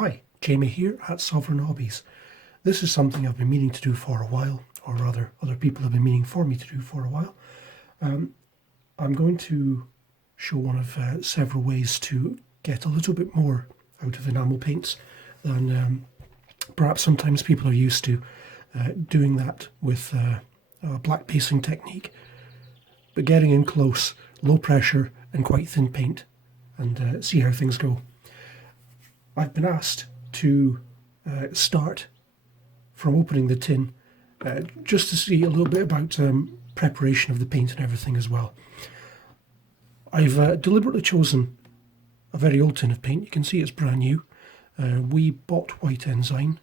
Hi, Jamie here at Sovereign Hobbies. This is something I've been meaning to do for a while, or rather other people have been meaning for me to do for a while. I'm going to show one of several ways to get a little bit more out of enamel paints than perhaps sometimes people are used to, doing that with a black basing technique, but getting in close, low pressure and quite thin paint, and see how things go. I've been asked to start from opening the tin just to see a little bit about preparation of the paint and everything as well. I've deliberately chosen a very old tin of paint. You can see it's brand new. We bought White Ensign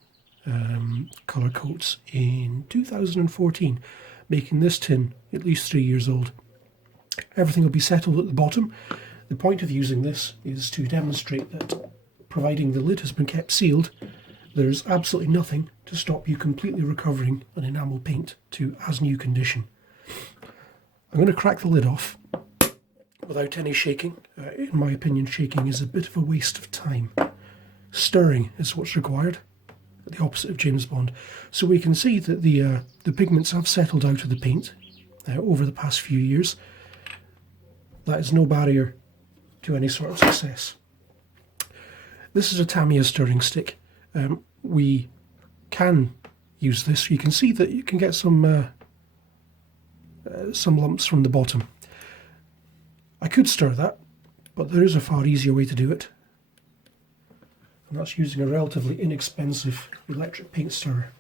Colourcoats in 2014, making this tin at least 3 years old. Everything will be settled at the bottom. The point of using this is to demonstrate that providing the lid has been kept sealed, there's absolutely nothing to stop you completely recovering an enamel paint to as new condition. I'm going to crack the lid off without any shaking. In my opinion, shaking is a bit of a waste of time. Stirring is what's required, the opposite of James Bond. So we can see that the pigments have settled out of the paint over the past few years. That is no barrier to any sort of success. This is a Tamiya stirring stick. We can use this. You can see that you can get some lumps from the bottom. I could stir that, but there is a far easier way to do it, and that's using a relatively inexpensive electric paint stirrer,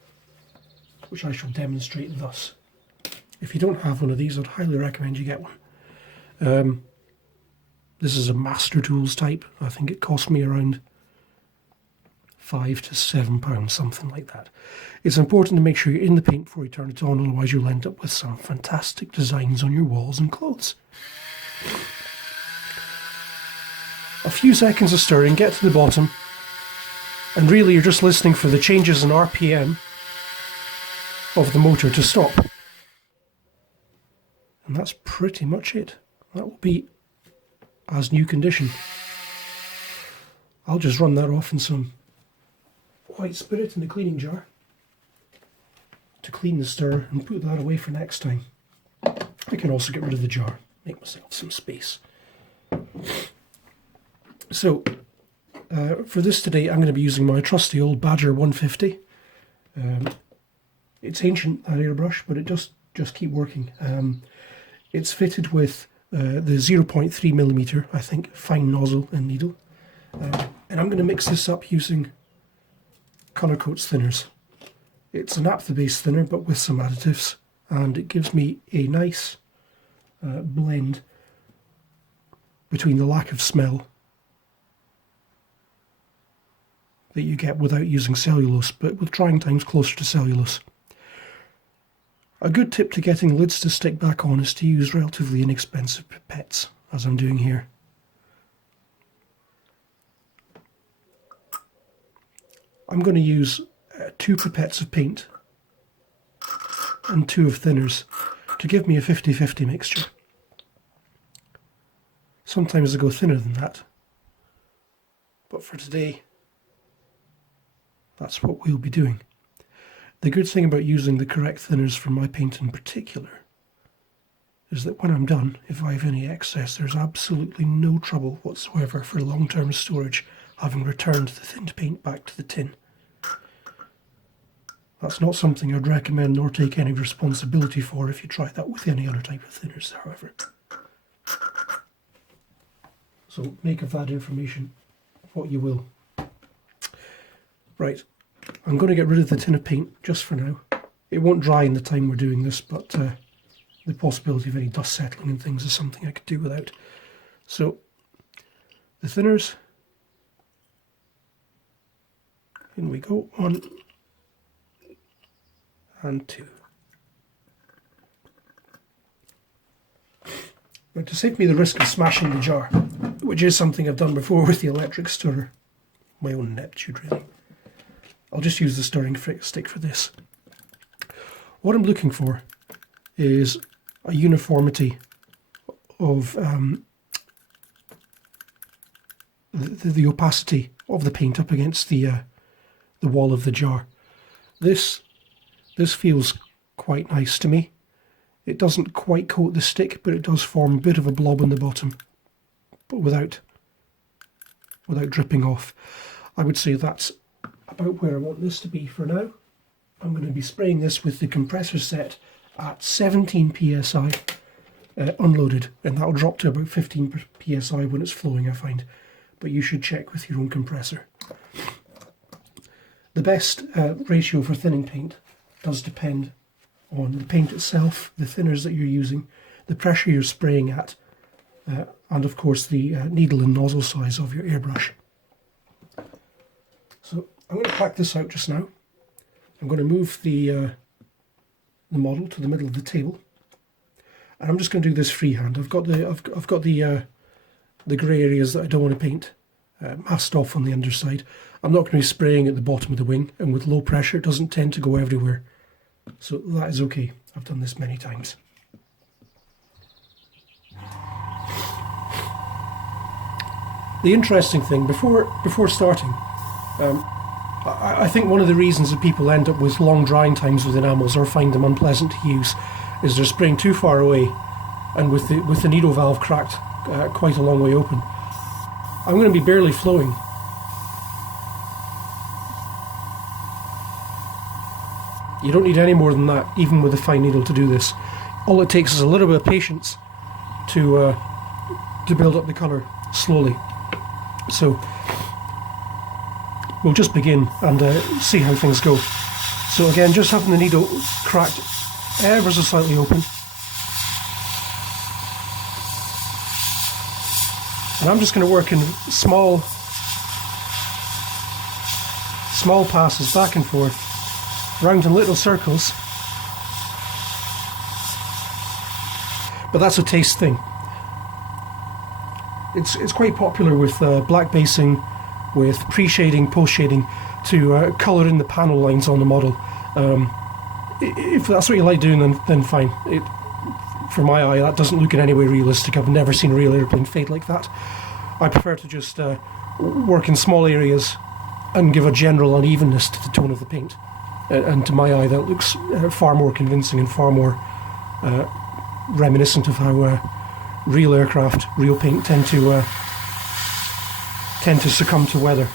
which I shall demonstrate thus. If you don't have one of these, I'd highly recommend you get one. This is a Master Tools type. I think it cost me around £5 to £7, something like that. It's important to make sure you're in the paint before you turn it on, otherwise you'll end up with some fantastic designs on your walls and clothes. A few seconds of stirring, get to the bottom, and really you're just listening for the changes in RPM of the motor to stop. And that's pretty much it. That will be as new condition. I'll just run that off in some white spirit in the cleaning jar to clean the stirrer and put that away for next time. I can also get rid of the jar, make myself some space. So for this today, I'm going to be using my trusty old Badger 150. It's ancient, that airbrush, but it just keep working. It's fitted with the 0.3mm, I think, fine nozzle and needle. And I'm going to mix this up using Colourcoats Thinners. It's a naphtha-based thinner, but with some additives, and it gives me a nice blend between the lack of smell that you get without using cellulose, but with drying times closer to cellulose. A good tip to getting lids to stick back on is to use relatively inexpensive pipettes, as I'm doing here. I'm going to use 2 pipettes of paint and 2 of thinners to give me a 50-50 mixture. Sometimes I go thinner than that, but for today, that's what we'll be doing. The good thing about using the correct thinners for my paint in particular is that when I'm done, if I have any excess, there's absolutely no trouble whatsoever for long-term storage having returned the thinned paint back to the tin. That's not something I'd recommend nor take any responsibility for if you try that with any other type of thinners, however. So make of that information what you will. Right, I'm going to get rid of the tin of paint just for now. It won't dry in the time we're doing this, but the possibility of any dust settling and things is something I could do without. So, the thinners. In we go, 1 and 2. Now, to save me the risk of smashing the jar, which is something I've done before with the electric stirrer, my own ineptitude really, I'll just use the stirring stick for this. What I'm looking for is a uniformity of the opacity of the paint up against the wall of the jar. This feels quite nice to me. It doesn't quite coat the stick, but it does form a bit of a blob on the bottom, but without dripping off. I would say that's about where I want this to be for now. I'm going to be spraying this with the compressor set at 17 psi unloaded, and that'll drop to about 15 psi when it's flowing, I find. But you should check with your own compressor. The best ratio for thinning paint does depend on the paint itself, the thinners that you're using, the pressure you're spraying at, and of course the needle and nozzle size of your airbrush. So I'm going to pack this out just now. I'm going to move the model to the middle of the table, and I'm just going to do this freehand. I've got the grey areas that I don't want to paint masked off on the underside. I'm not going to be spraying at the bottom of the wing, and with low pressure it doesn't tend to go everywhere, so that is okay. I've done this many times. The interesting thing before starting, I think one of the reasons that people end up with long drying times with enamels or find them unpleasant to use is they're spraying too far away, and with the needle valve cracked quite a long way open. I'm going to be barely flowing. You don't need any more than that, even with a fine needle, to do this. All it takes is a little bit of patience to build up the colour slowly. So we'll just begin and see how things go. So again, just having the needle cracked ever so slightly open. And I'm just going to work in small passes back and forth, round in little circles. But that's a taste thing. It's quite popular with black basing, with pre-shading, post-shading, to colour in the panel lines on the model. If that's what you like doing, then fine. For my eye, that doesn't look in any way realistic. I've never seen a real airplane fade like that. I prefer to just work in small areas and give a general unevenness to the tone of the paint. And to my eye, that looks far more convincing and far more reminiscent of how real aircraft, real paint tend to succumb to weather.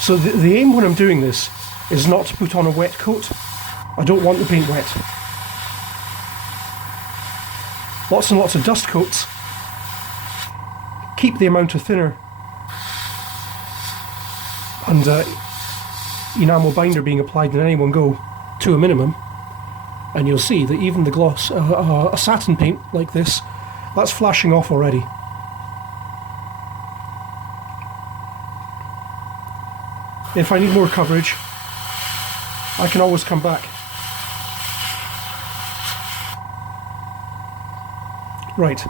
So the aim when I'm doing this is not to put on a wet coat. I don't want the paint wet. Lots and lots of dust coats keep the amount of thinner and enamel binder being applied in any one go to a minimum, and you'll see that even the gloss, a satin paint like this, that's flashing off already. If I need more coverage, I can always come back. Right,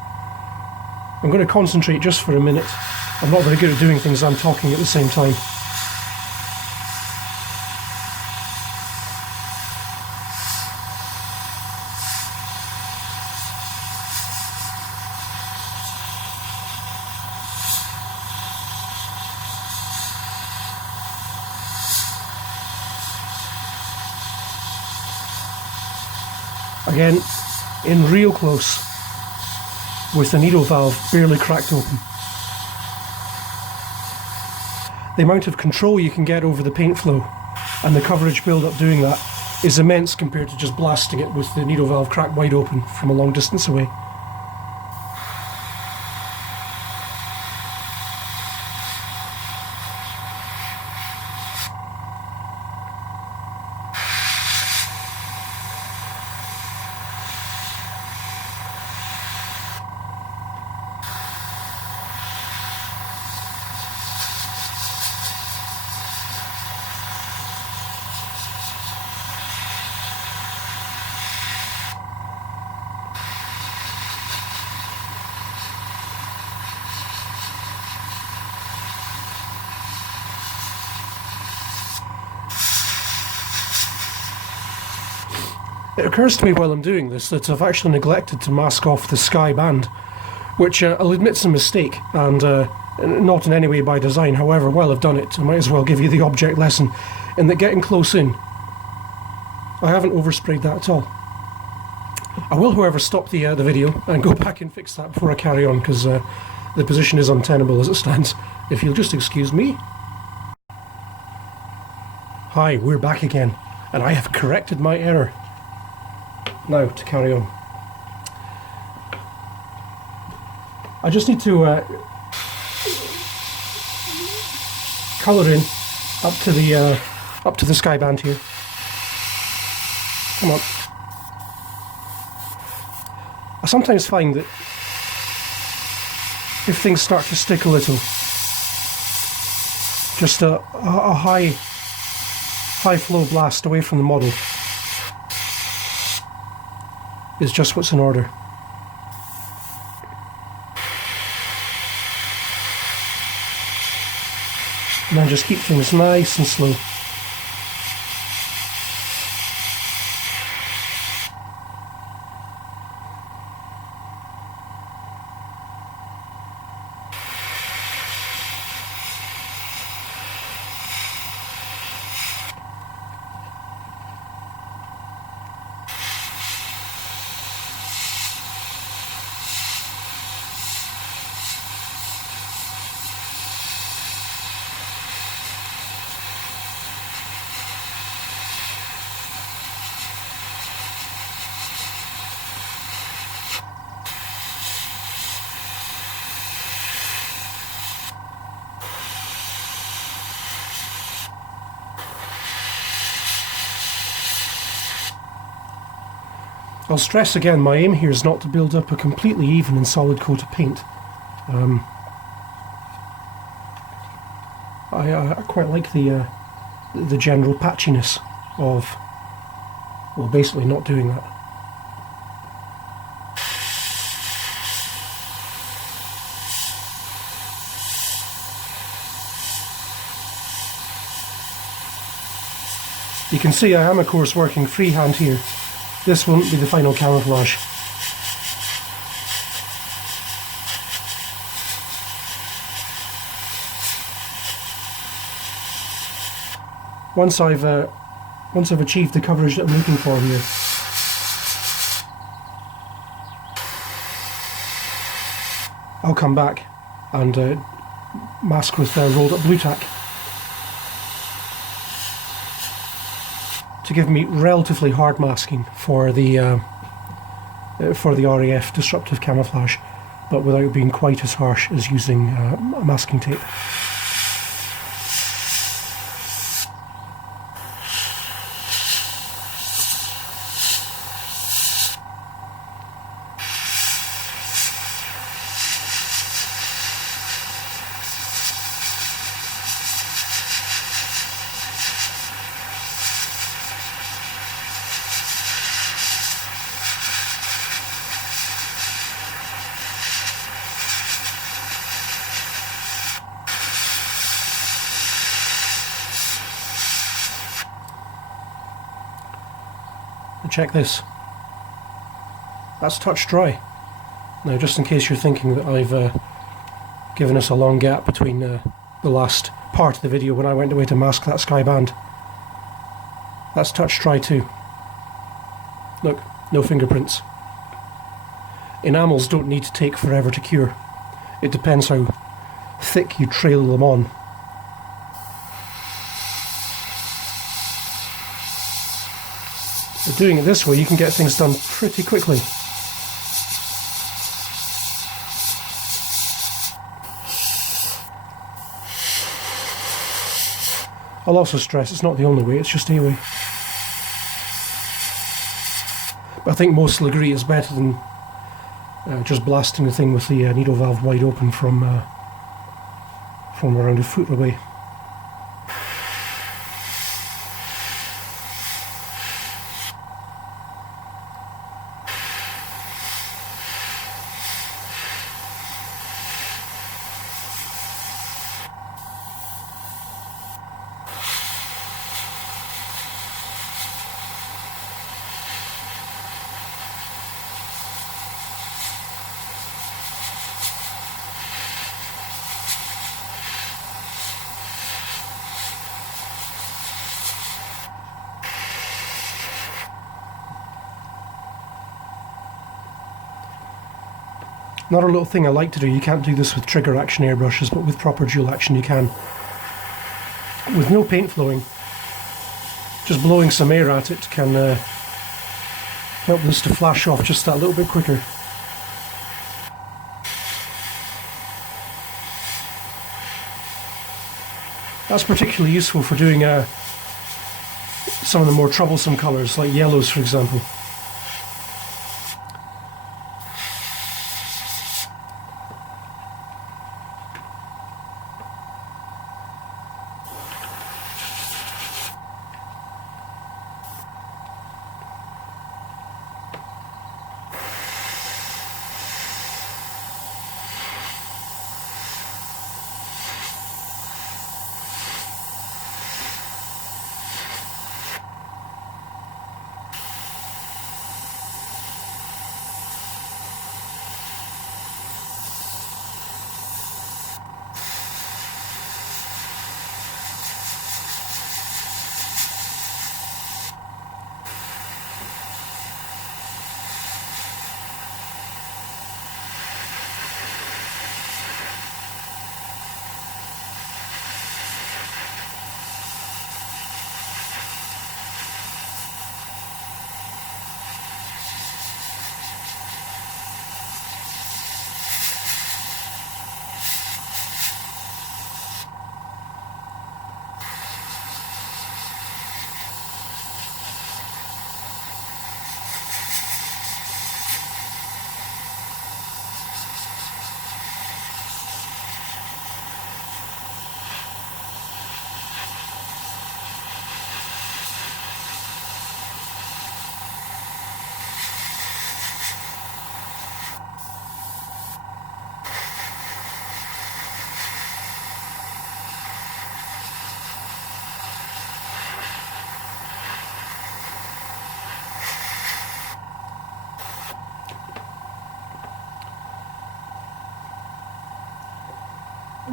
I'm going to concentrate just for a minute. I'm not very good at doing things I'm talking at the same time. Again, in real close, with the needle valve barely cracked open. The amount of control you can get over the paint flow and the coverage build-up doing that is immense compared to just blasting it with the needle valve cracked wide open from a long distance away. It occurs to me while I'm doing this that I've actually neglected to mask off the sky band, which I'll admit's a mistake, and not in any way by design. However, while I've done it, I might as well give you the object lesson in that getting close in, I haven't oversprayed that at all. I will, however, stop the video and go back and fix that before I carry on, because the position is untenable as it stands. If you'll just excuse me. Hi, we're back again, and I have corrected my error. Now, to carry on. I just need to colour in up to the sky band here. Come on. I sometimes find that if things start to stick a little, just a high flow blast away from the model is just what's in order. And then just keep things nice and slow. I'll stress again, my aim here is not to build up a completely even and solid coat of paint. I quite like the general patchiness of, well, basically not doing that. You can see I am, of course, working freehand here. This won't be the final camouflage. Once I've achieved the coverage that I'm looking for here, I'll come back and mask with rolled up blue tack to give me relatively hard masking for the RAF disruptive camouflage, but without being quite as harsh as using masking tape. And check this. That's touch dry. Now, just in case you're thinking that I've given us a long gap between the last part of the video when I went away to mask that sky band, that's touch dry too. Look, no fingerprints. Enamels don't need to take forever to cure. It depends how thick you trail them on. But doing it this way, you can get things done pretty quickly. I'll also stress it's not the only way, it's just a way. But I think most will agree it's better than just blasting the thing with the needle valve wide open from around a foot away. Another little thing I like to do, you can't do this with trigger action airbrushes, but with proper dual action you can. With no paint flowing, just blowing some air at it can help this to flash off just that little bit quicker. That's particularly useful for doing some of the more troublesome colours, like yellows for example.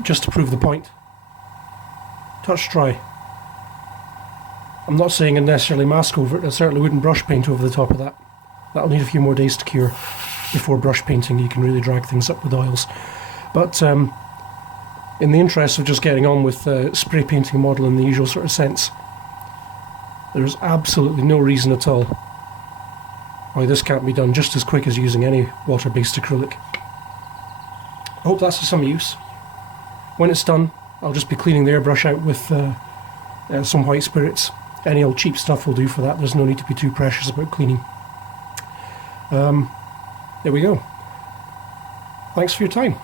Just to prove the point, touch dry. I'm not saying a necessarily mask over it, I certainly wouldn't brush paint over the top of that. That'll need a few more days to cure before brush painting. You can really drag things up with oils. But in the interest of just getting on with spray painting a model in the usual sort of sense, there's absolutely no reason at all why this can't be done just as quick as using any water-based acrylic. I hope that's of some use. When it's done, I'll just be cleaning the airbrush out with some white spirits. Any old cheap stuff will do for that. There's no need to be too precious about cleaning. There we go. Thanks for your time.